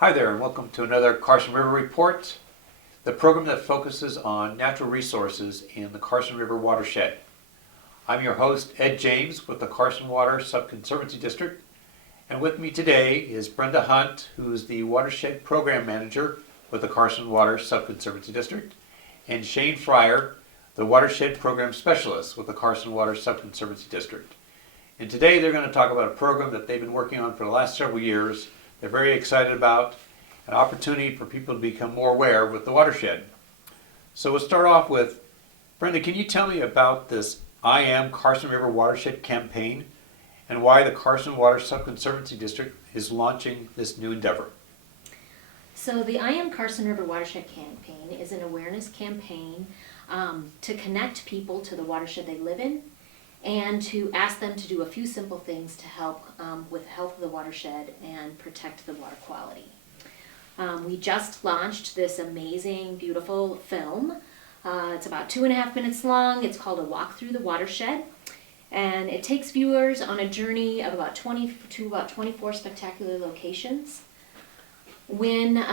Hi there, and welcome to another Carson River Report, the program that focuses on natural resources in the Carson River watershed. I'm your host, Ed James, with the Carson Water Subconservancy District, and with me today is Brenda Hunt, who's the Watershed Program Manager with the Carson Water Subconservancy District, and Shane Fryer, the Watershed Program Specialist with the Carson Water Subconservancy District. And today they're going to talk about a program that they've been working on for the last several years. They're very excited about an opportunity for people to become more aware with the watershed. So we'll start off with, Brenda, can you tell me about this I Am Carson River Watershed campaign and why the Carson Water Subconservancy District is launching this new endeavor? So the I Am Carson River Watershed campaign is an awareness campaign to connect people to the watershed they live in and to ask them to do a few simple things to help with the health of the watershed and protect the water quality. We just launched this amazing, beautiful film. It's about 2.5 minutes long. It's called A Walk Through the Watershed. And it takes viewers on a journey of about 20 to about 24 spectacular locations. When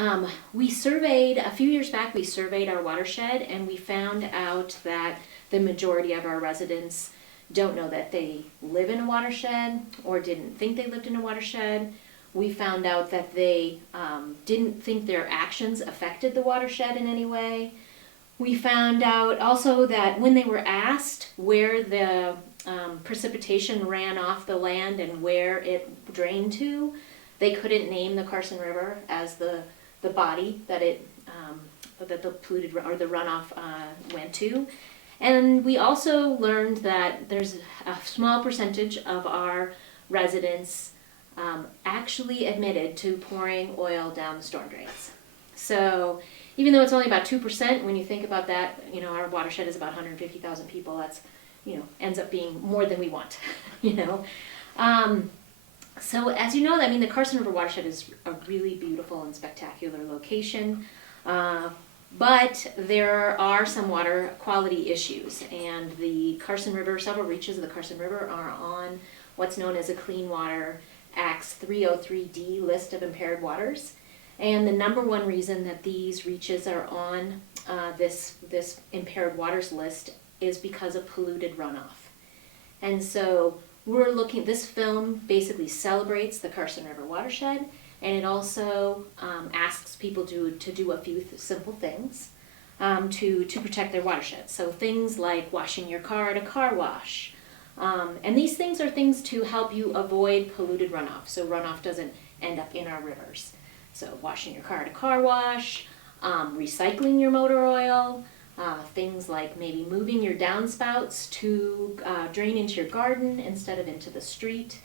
we surveyed, a few years back, we surveyed our watershed and we found out that the majority of our residents don't know that they live in a watershed or didn't think they lived in a watershed. We found out that they didn't think their actions affected the watershed in any way. We found out also that when they were asked where the precipitation ran off the land and where it drained to, they couldn't name the Carson River as the body that that the polluted or the runoff went to. And we also learned that there's a small percentage of our residents actually admitted to pouring oil down the storm drains. So even though it's only about 2%, when you think about that, our watershed is about 150,000 people. That's, ends up being more than we want, So as you know, the Carson River watershed is a really beautiful and spectacular location. But there are some water quality issues, and the Carson River, several reaches of the Carson River are on what's known as a Clean Water Act's 303D list of impaired waters. And the number one reason that these reaches are on this impaired waters list is because of polluted runoff. And so this film basically celebrates the Carson River watershed, and it also asks people to do a few simple things to protect their watershed. So things like washing your car at a car wash. And these things are things to help you avoid polluted runoff, so runoff doesn't end up in our rivers. So washing your car at a car wash, recycling your motor oil, things like maybe moving your downspouts to drain into your garden instead of into the street,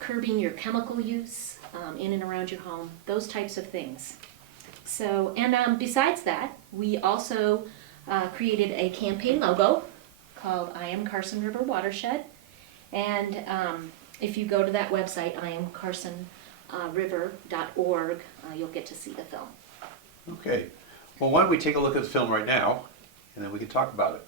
curbing your chemical use in and around your home, those types of things. So, and besides that, we also created a campaign logo called I Am Carson River Watershed. And if you go to that website, iamcarsonriver.org, you'll get to see the film. Okay. Well, why don't we take a look at the film right now, and then we can talk about it.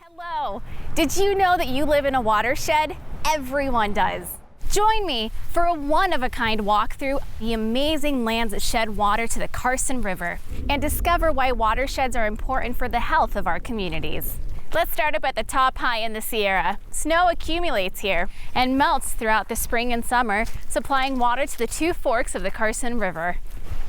Hello. Did you know that you live in a watershed? Everyone does. Join me for a one-of-a-kind walk through the amazing lands that shed water to the Carson River and discover why watersheds are important for the health of our communities. Let's start up at the top high in the Sierra. Snow accumulates here and melts throughout the spring and summer, supplying water to the two forks of the Carson River.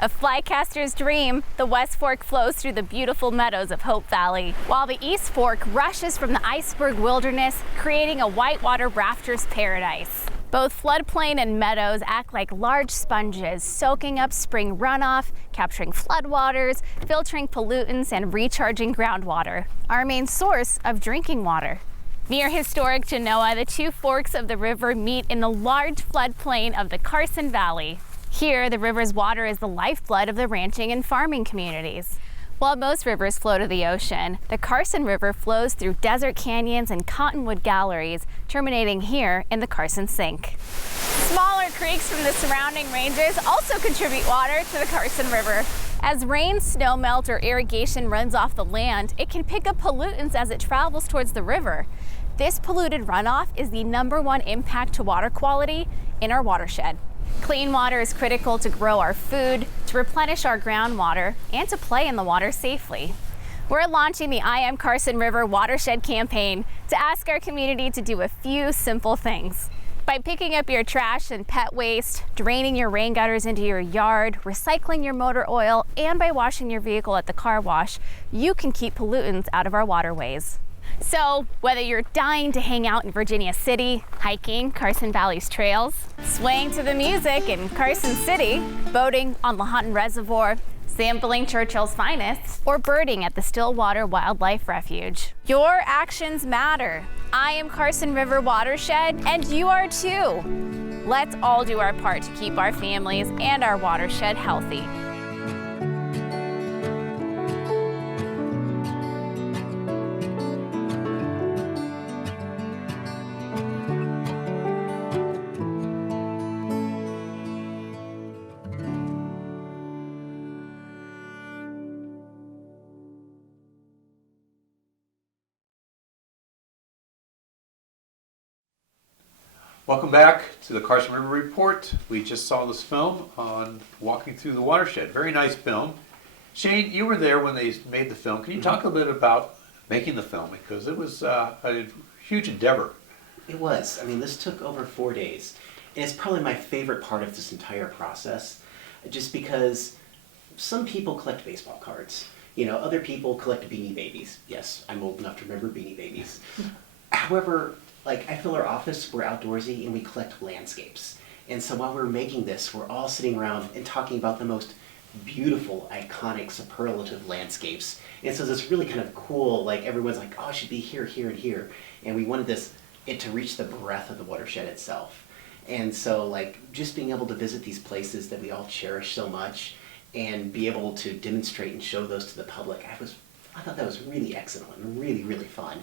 A flycaster's dream, the West Fork flows through the beautiful meadows of Hope Valley, while the East Fork rushes from the iceberg wilderness, creating a whitewater rafter's paradise. Both floodplain and meadows act like large sponges, soaking up spring runoff, capturing floodwaters, filtering pollutants, and recharging groundwater, our main source of drinking water. Near historic Genoa, the two forks of the river meet in the large floodplain of the Carson Valley. Here, the river's water is the lifeblood of the ranching and farming communities. While most rivers flow to the ocean, the Carson River flows through desert canyons and cottonwood galleries, terminating here in the Carson Sink. Smaller creeks from the surrounding ranges also contribute water to the Carson River. As rain, snow melt, or irrigation runs off the land, it can pick up pollutants as it travels towards the river. This polluted runoff is the #1 impact to water quality in our watershed. Clean water is critical to grow our food, to replenish our groundwater, and to play in the water safely. We're launching the I Am Carson River Watershed campaign to ask our community to do a few simple things. By picking up your trash and pet waste, draining your rain gutters into your yard, recycling your motor oil, and by washing your vehicle at the car wash, you can keep pollutants out of our waterways. So, whether you're dying to hang out in Virginia City, hiking Carson Valley's trails, swaying to the music in Carson City, boating on Lahontan Reservoir, sampling Churchill's finest, or birding at the Stillwater Wildlife Refuge, your actions matter. I am Carson River Watershed, and you are too. Let's all do our part to keep our families and our watershed healthy. Welcome back to the Carson River Report. We just saw this film on walking through the watershed. Very nice film. Shane, you were there when they made the film. Can you talk a little bit about making the film? Because it was a huge endeavor. It was. I mean, this took over 4 days. And it's probably my favorite part of this entire process, just because some people collect baseball cards. You know, other people collect Beanie Babies. Yes, I'm old enough to remember Beanie Babies. However, like, I feel our office, we're outdoorsy and we collect landscapes. And so while we're making this, we're all sitting around and talking about the most beautiful, iconic, superlative landscapes. And so it's really kind of cool, like everyone's like, oh, it should be here, here, and here. And we wanted it to reach the breadth of the watershed itself. And so like just being able to visit these places that we all cherish so much and be able to demonstrate and show those to the public, I thought that was really excellent and really, really fun.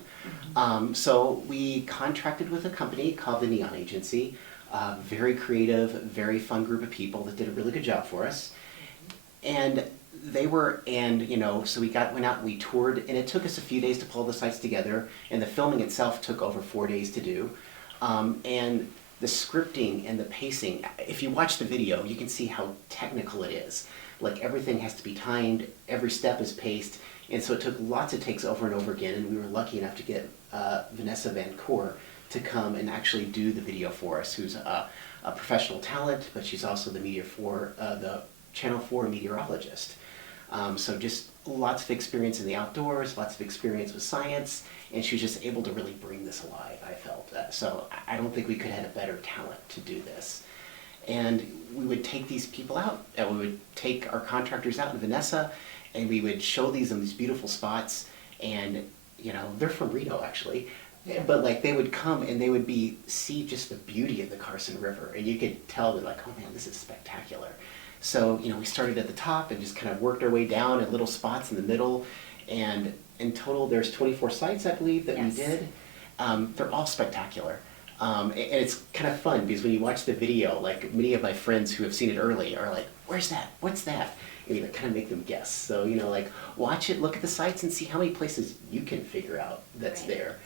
Mm-hmm. So we contracted with a company called the Neon Agency, very creative, very fun group of people that did a really good job for us. And so we went out and we toured, and it took us a few days to pull the sites together, and the filming itself took over 4 days to do. And the scripting and the pacing, if you watch the video, you can see how technical it is. Like everything has to be timed, every step is paced, and so it took lots of takes over and over again, and we were lucky enough to get Vanessa Van Coor to come and actually do the video for us, who's a professional talent, but she's also the Channel 4 meteorologist. So just lots of experience in the outdoors, lots of experience with science, and she was just able to really bring this alive, I felt. So I don't think we could have had a better talent to do this. And we would take these people out, and we would take our contractors out in Vanessa, and we would show these in these beautiful spots, and they're from Reno actually, but like they would come and they would see just the beauty of the Carson River, and you could tell they're like, oh man, this is spectacular. So we started at the top and just kind of worked our way down in little spots in the middle, and in total there's 24 sites, I believe, that Yes. we did. They're all spectacular. And it's kind of fun because when you watch the video, like many of my friends who have seen it early are like, where's that? What's that? And you kind of make them guess. So, like watch it, look at the sites and see how many places you can figure out that's Right. there.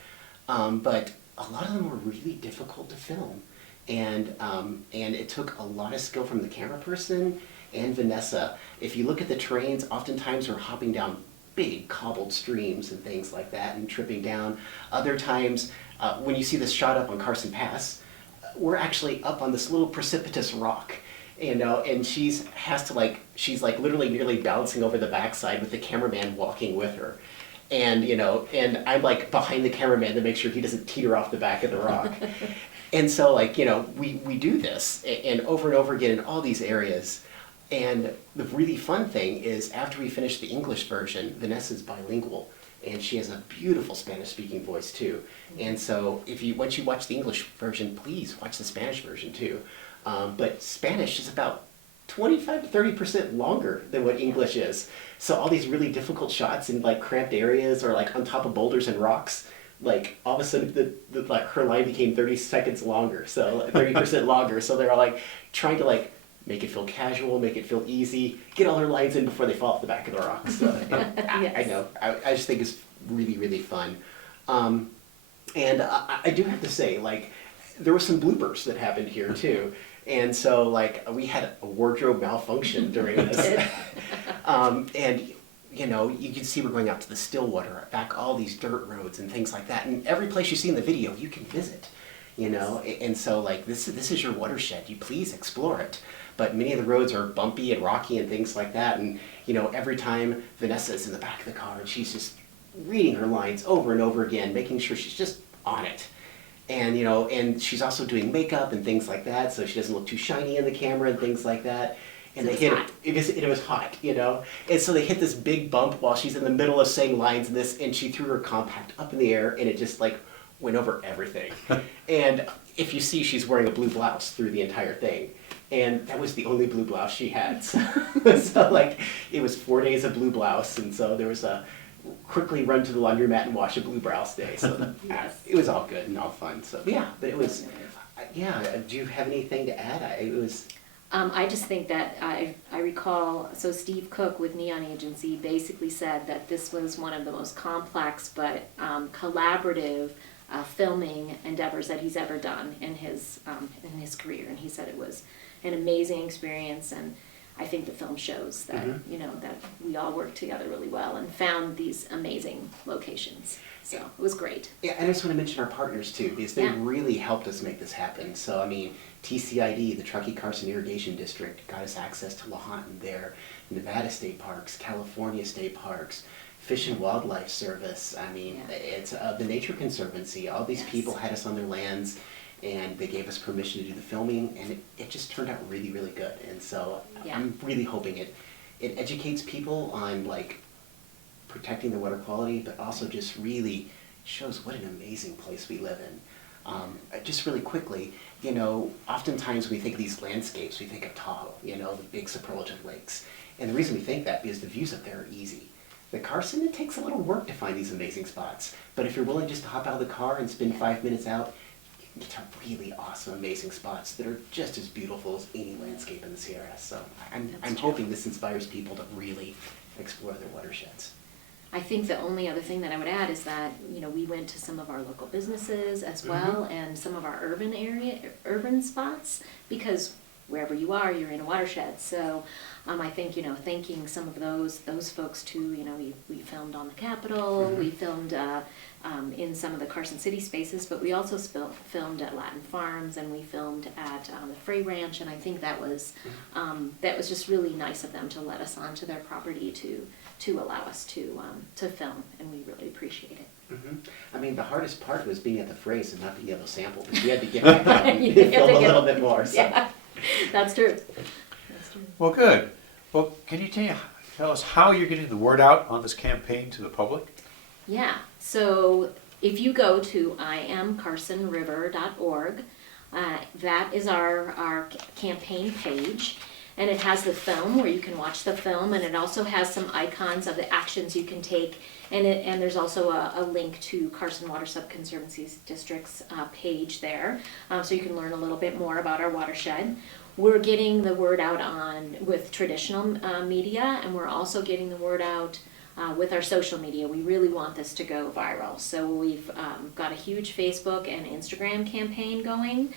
But a lot of them were really difficult to film. And it took a lot of skill from the camera person and Vanessa. If you look at the terrains, oftentimes we're hopping down big cobbled streams and things like that and tripping down. Other times, when you see this shot up on Carson Pass, we're actually up on this little precipitous rock, and she's literally nearly bouncing over the backside with the cameraman walking with her. And I'm like behind the cameraman to make sure he doesn't teeter off the back of the rock. And so we do this and over again in all these areas. And the really fun thing is after we finish the English version, Vanessa's bilingual, and she has a beautiful Spanish-speaking voice too. And so once you watch the English version, please watch the Spanish version too. But Spanish is about 25 to 30% longer than what English is. So all these really difficult shots in like cramped areas or like on top of boulders and rocks, like all of a sudden her line became 30 seconds longer, so 30% longer. So they're all like trying to like make it feel casual, make it feel easy, get all their lines in before they fall off the back of the rocks. Yes. I know, I just think it's really, really fun. And I do have to say, like, there were some bloopers that happened here too. And so like we had a wardrobe malfunction during this. And you know, you can see we're going out to the Stillwater, back all these dirt roads and things like that. And every place you see in the video, you can visit, you know. And so like this is your watershed. You please explore it. But many of the roads are bumpy and rocky and things like that. And you know, every time Vanessa's in the back of the car and she's just reading her lines over and over again, making sure she's just on it. And you know, and she's also doing makeup and things like that, so she doesn't look too shiny in the camera and things like that. And So they it's hit hot. it was hot, you know. And so they hit this big bump while she's in the middle of saying lines in this, and she threw her compact up in the air, and it just like went over everything. And if you see, she's wearing a blue blouse through the entire thing, and that was the only blue blouse she had. So like it was 4 days of blue blouse, and so there was a quickly run to the laundromat and wash a blue blouse day. So Yes. it was all good and all fun. So yeah, but it was. Yeah, do you have anything to add? It was. I just think that I recall, so Steve Cook with Neon Agency basically said that this was one of the most complex but collaborative filming endeavors that he's ever done in his career, and he said it was an amazing experience, and I think the film shows that you know that we all worked together really well and found these amazing locations. So it was great. Yeah, and I just want to mention our partners too, because they really helped us make this happen. So I mean, TCID, the Truckee Carson Irrigation District, got us access to Lahontan there, Nevada State Parks, California State Parks, Fish and Wildlife Service. I mean, it's the Nature Conservancy. All these people had us on their lands, and they gave us permission to do the filming, and it just turned out really, really good. And so I'm really hoping it educates people on like protecting the water quality, but also just really shows what an amazing place we live in. Just really quickly, you know, oftentimes we think of these landscapes, we think of Tahoe, you know, the big superlative lakes. And the reason we think that is the views up there are easy. The Carson, it takes a little work to find these amazing spots. But if you're willing just to hop out of the car and spend 5 minutes out, you can get to really awesome, amazing spots that are just as beautiful as any landscape in the Sierra. So I'm hoping this inspires people to really explore their watersheds. I think the only other thing that I would add is that, you know, we went to some of our local businesses as well, and some of our urban spots, because wherever you are, you're in a watershed. So I think, you know, thanking some of those folks too. You know, we filmed on the Capitol, we filmed in some of the Carson City spaces, but we also filmed at Latin Farms, and we filmed at the Frey Ranch, and I think that was just really nice of them to let us onto their property to allow us to film, and we really appreciate it. I mean, the hardest part was being at the Freys and not being able to sample, because you had to get back out and film a little bit more. So. Yeah, that's true. Well, good. Well, can you tell us how you're getting the word out on this campaign to the public? Yeah, so if you go to iamcarsonriver.org, that is our campaign page, and it has the film where you can watch the film, and it also has some icons of the actions you can take, and there's also a link to Carson Water Subconservancy District's page there, so you can learn a little bit more about our watershed. We're getting the word out with traditional media, and we're also getting the word out with our social media. We really want this to go viral, so we've got a huge Facebook and Instagram campaign going.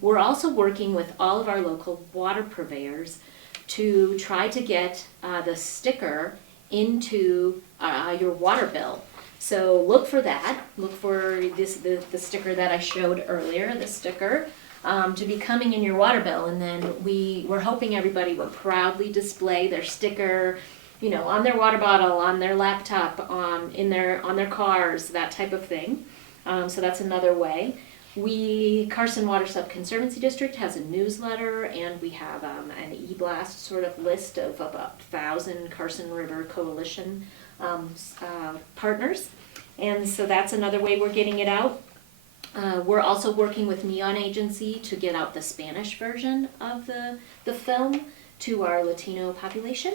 We're also working with all of our local water purveyors to try to get the sticker into your water bill. So look for that. Look for the sticker that I showed earlier, the sticker, to be coming in your water bill. And then we're hoping everybody will proudly display their sticker, you know, on their water bottle, on their laptop, on their cars, that type of thing. So that's another way. Carson Water Subconservancy District has a newsletter, and we have an e-blast sort of list of about 1,000 Carson River Coalition partners, and so that's another way we're getting it out. We're also working with Neon Agency to get out the Spanish version of the film to our Latino population.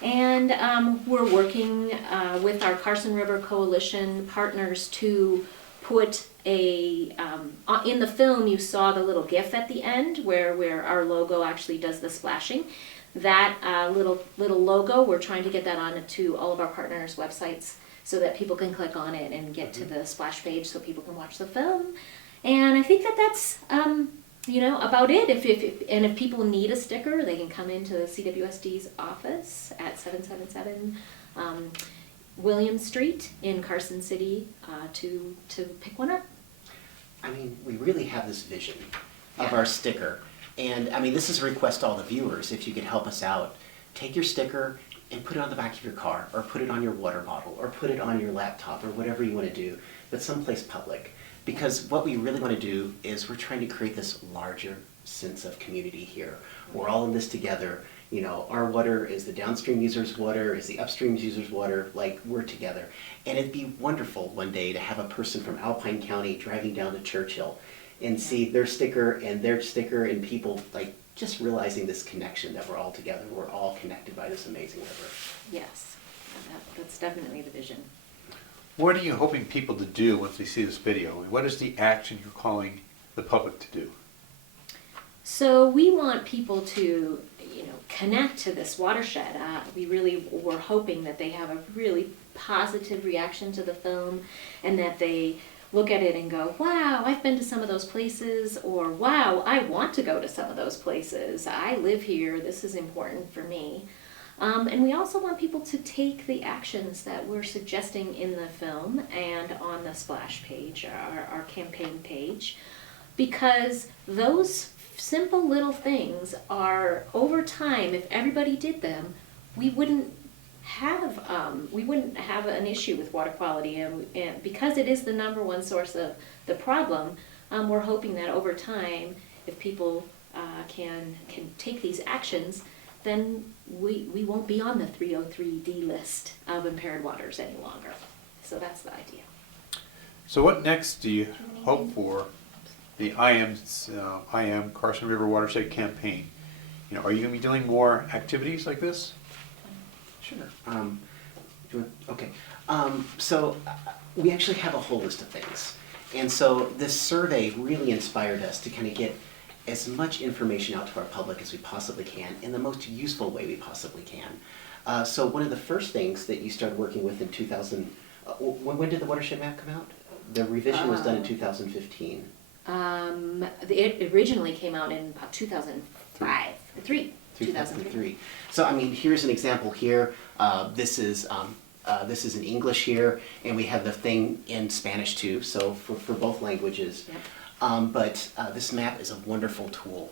And we're working with our Carson River Coalition partners to put in the film you saw the little GIF at the end where our logo actually does the splashing. That little logo, we're trying to get that onto all of our partners' websites so that people can click on it and get to the splash page so people can watch the film. And I think that's about it. If people need a sticker, they can come into the CWSD's office at 777 William Street in Carson City to pick one up. I mean, we really have this vision of Yeah. our sticker. And I mean, this is a request to all the viewers, if you could help us out. Take your sticker and put it on the back of your car, or put it on your water bottle, or put it on your laptop, or whatever you want to do, but someplace public. Because what we really want to do is we're trying to create this larger sense of community here. We're all in this together. Our water is the downstream user's water, is the upstream user's water, like we're together. And it'd be wonderful one day to have a person from Alpine County driving down to Churchill and see their sticker and people like just realizing this connection that we're all together. We're all connected by this amazing river. Yes, that's definitely the vision. What are you hoping people to do once they see this video? And what is the action you're calling the public to do? So we want people to, connect to this watershed. We're hoping that they have a really positive reaction to the film, and that they look at it and go, wow, I've been to some of those places, or wow, I want to go to some of those places. I live here. This is important for me. And we also want people to take the actions that we're suggesting in the film and on the splash page, our campaign page, because those simple little things are, over time, if everybody did them, we wouldn't have an issue with water quality, and because it is the number one source of the problem, we're hoping that over time, if people can take these actions, then we won't be on the 303D list of impaired waters any longer. So that's the idea. So what next do you hope for the I Am Carson River Watershed campaign? Are you going to be doing more activities like this? Sure. Okay. So we actually have a whole list of things. And so this survey really inspired us to kind of get as much information out to our public as we possibly can in the most useful way we possibly can. So one of the first things that you started working with in 2000, when did the watershed map come out? The revision was done in 2015. It originally came out in about 2003. So I mean, here's an example here. This is in English here, and we have the thing in Spanish too, so for both languages. Yep. But this map is a wonderful tool.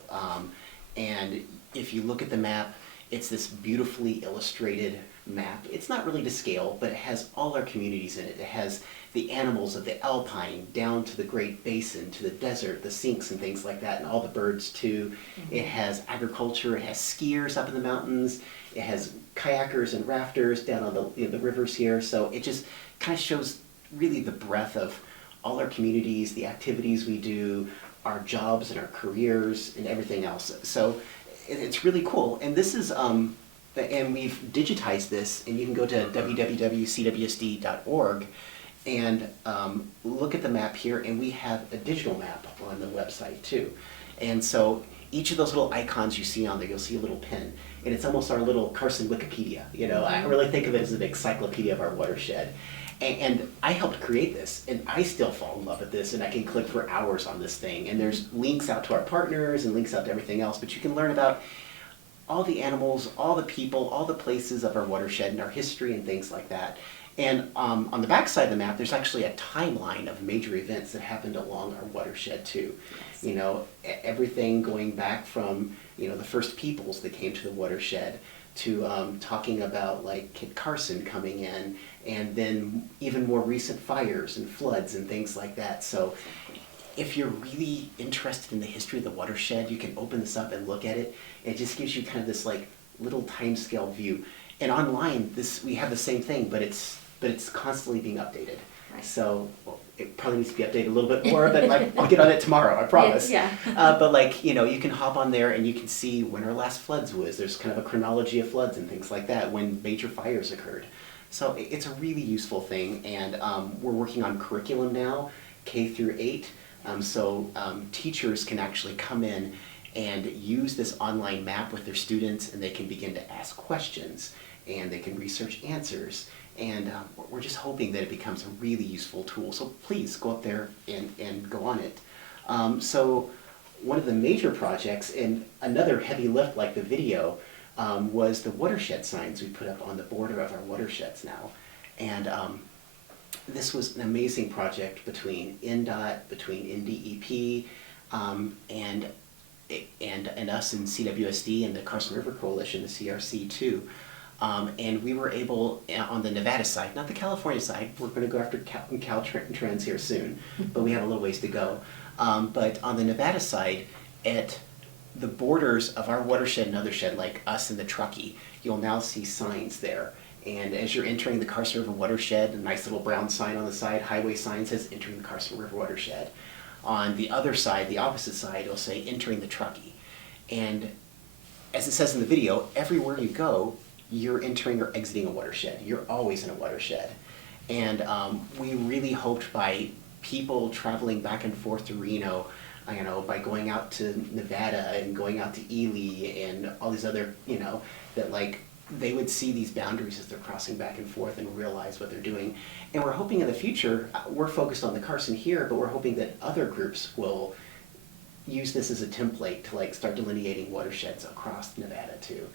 And if you look at the map, it's this beautifully illustrated map. It's not really to scale, but it has all our communities in it. It has the animals of the alpine down to the Great Basin, to the desert, the sinks and things like that, and all the birds too. Mm-hmm. It has agriculture, it has skiers up in the mountains, it has kayakers and rafters down on the rivers here. So it just kind of shows really the breadth of all our communities, the activities we do, our jobs and our careers and everything else. So it's really cool. And this is, and we've digitized this, and you can go to www.cwsd.org and look at the map here, and we have a digital map on the website too. And so each of those little icons you see on there, you'll see a little pin, and it's almost our little Carson Wikipedia. I really think of it as an encyclopedia of our watershed. And I helped create this, and I still fall in love with this, and I can click for hours on this thing. And there's links out to our partners and links out to everything else, but you can learn about all the animals, all the people, all the places of our watershed and our history and things like that. And on the back side of the map, there's actually a timeline of major events that happened along our watershed too. Yes. Everything going back from the first peoples that came to the watershed to talking about like Kit Carson coming in, and then even more recent fires and floods and things like that. So if you're really interested in the history of the watershed, you can open this up and look at it. It just gives you kind of this like little time scale view. And online, we have the same thing, but it's constantly being updated. Right. So it probably needs to be updated a little bit more, but like I'll get on it tomorrow, I promise. Yeah. But like you can hop on there and you can see when our last floods was. There's kind of a chronology of floods and things like that, when major fires occurred. So it's a really useful thing, and we're working on curriculum now, K through 8. So teachers can actually come in and use this online map with their students, and they can begin to ask questions, and they can research answers. And we're just hoping that it becomes a really useful tool. So please go up there and go on it. So one of the major projects, and another heavy lift like the video, was the watershed signs we put up on the border of our watersheds now. And this was an amazing project between NDOT, between NDEP, and us and CWSD and the Carson River Coalition, the CRC too. And we were able, on the Nevada side, not the California side, we're going to go after Caltrans here soon, but we have a little ways to go. But on the Nevada side, at the borders of our watershed and other shed, like us and the Truckee, you'll now see signs there. And as you're entering the Carson River watershed, a nice little brown sign on the side, highway sign says entering the Carson River watershed. On the other side, the opposite side, it'll say entering the Truckee. And as it says in the video, everywhere you go, you're entering or exiting a watershed. You're always in a watershed. And we really hoped by people traveling back and forth to Reno, by going out to Nevada and going out to Ely and all these other, that like they would see these boundaries as they're crossing back and forth and realize what they're doing. And we're hoping in the future, we're focused on the Carson here, but we're hoping that other groups will use this as a template to like start delineating watersheds across Nevada too.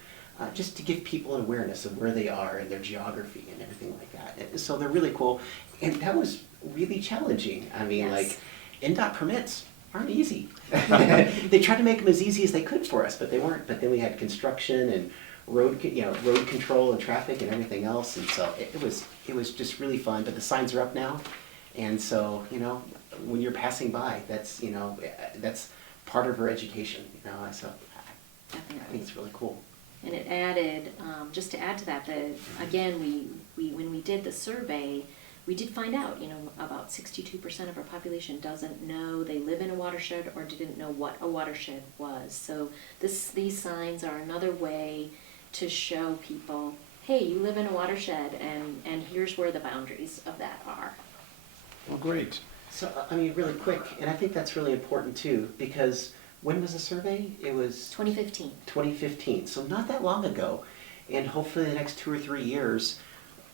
Just to give people an awareness of where they are and their geography and everything like that. And so they're really cool. And that was really challenging. I mean, Yes. like, NDOT permits aren't easy. They tried to make them as easy as they could for us, but they weren't. But then we had construction and road control and traffic and everything else. And so it was just really fun. But the signs are up now. And so, when you're passing by, that's part of our education. So I think it's really cool. And it added, just to add to that, again, we when we did the survey, we did find out, about 62% of our population doesn't know they live in a watershed or didn't know what a watershed was. So these signs are another way to show people, hey, you live in a watershed, and here's where the boundaries of that are. Well, great. So, really quick, and I think that's really important too, because when was the survey? It was 2015. 2015, so not that long ago. And hopefully the next 2 or 3 years,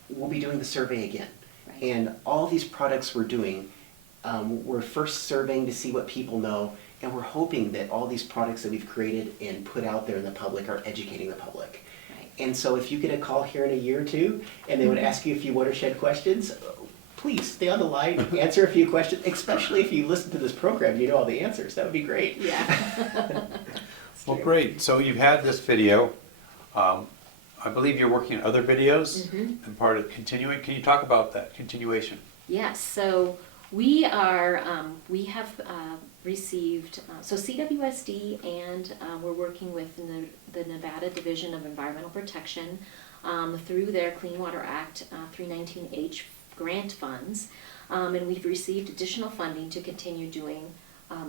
we'll be doing the survey again. Right. And all these products we're doing, we're first surveying to see what people know, and we're hoping that all these products that we've created and put out there in the public are educating the public. Right. And so if you get a call here in a year or two, and they would ask you a few watershed questions, please stay on the line, answer a few questions, especially if you listen to this program, you know all the answers. That would be great. Yeah. Well, great. So you've had this video. I believe you're working on other videos and part of continuing. Can you talk about that continuation? Yes, so we have received, so CWSD and we're working with the Nevada Division of Environmental Protection through their Clean Water Act 319H grant funds, and we've received additional funding to continue doing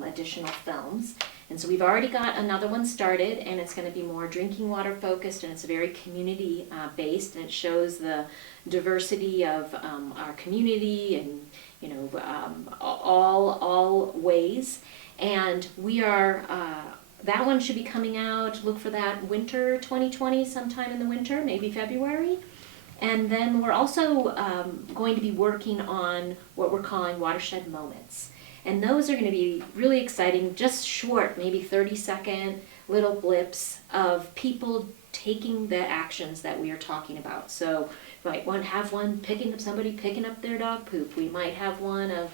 additional films. And so we've already got another one started, and it's going to be more drinking water focused, and it's very community based, and it shows the diversity of our community and all ways. And we are that one should be coming out. Look for that winter 2020, sometime in the winter, maybe February. And then we're also going to be working on what we're calling watershed moments. And those are going to be really exciting, just short, maybe 30-second little blips of people taking the actions that we are talking about. So we might have one somebody picking up their dog poop. We might have one of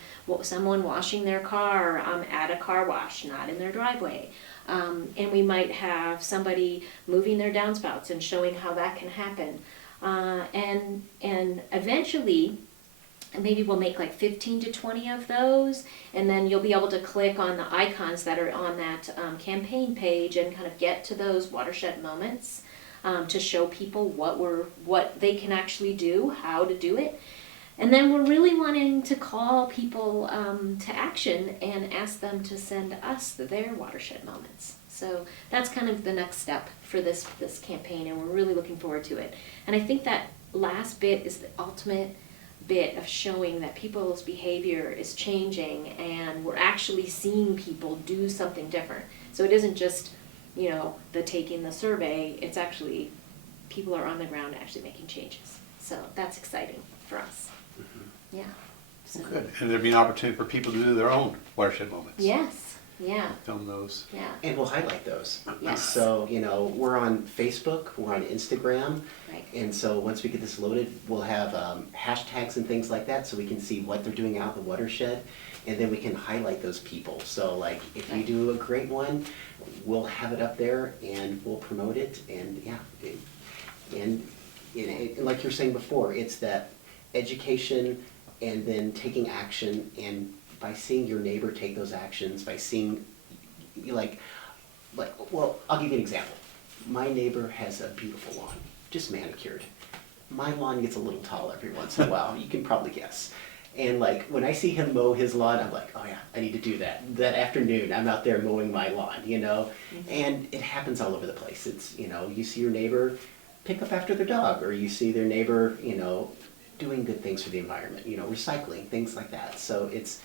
someone washing their car at a car wash, not in their driveway. And we might have somebody moving their downspouts and showing how that can happen. And eventually, maybe we'll make like 15 to 20 of those, and then you'll be able to click on the icons that are on that campaign page and kind of get to those watershed moments to show people what they can actually do, how to do it. And then we're really wanting to call people to action and ask them to send us their watershed moments. So that's kind of the next step for this campaign, and we're really looking forward to it. And I think that last bit is the ultimate bit of showing that people's behavior is changing, and we're actually seeing people do something different. So it isn't just, the taking the survey, it's actually people are on the ground actually making changes. So that's exciting for us. Yeah. So. Good. And there'd be an opportunity for people to do their own watershed moments. Yes. Yeah, film those. yeah, And we'll highlight those. Yes. So, we're on Facebook, we're on Instagram, right. and so once we get this loaded, we'll have hashtags and things like that so we can see what they're doing out in the watershed, and then we can highlight those people. So like, if you Right. do a great one, we'll have it up there and we'll promote it, and like you're saying before, it's that education and then taking action, and by seeing your neighbor take those actions, by seeing, well, I'll give you an example. My neighbor has a beautiful lawn, just manicured. My lawn gets a little tall every once in a while, you can probably guess. And like, when I see him mow his lawn, I'm like, oh yeah, I need to do that. That afternoon, I'm out there mowing my lawn, And it happens all over the place. It's, you see your neighbor pick up after their dog, or you see their neighbor, doing good things for the environment, recycling, things like that. So it's,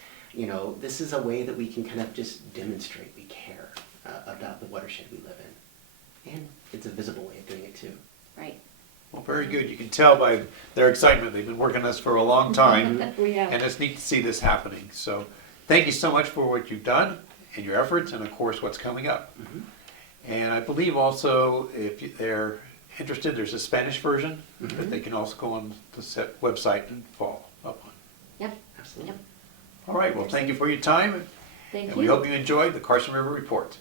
this is a way that we can kind of just demonstrate we care about the watershed we live in. And it's a visible way of doing it too. Right. Well, very good. You can tell by their excitement. They've been working on this for a long time. We have. And it's neat to see this happening. So thank you so much for what you've done and your efforts, and of course what's coming up. Mhm. And I believe also, if they're interested, there's a Spanish version that they can also go on the website and follow up on. Yep, Absolutely. yep. All right, well, thank you for your time, Thank and you. we hope you enjoyed the Carson River Report.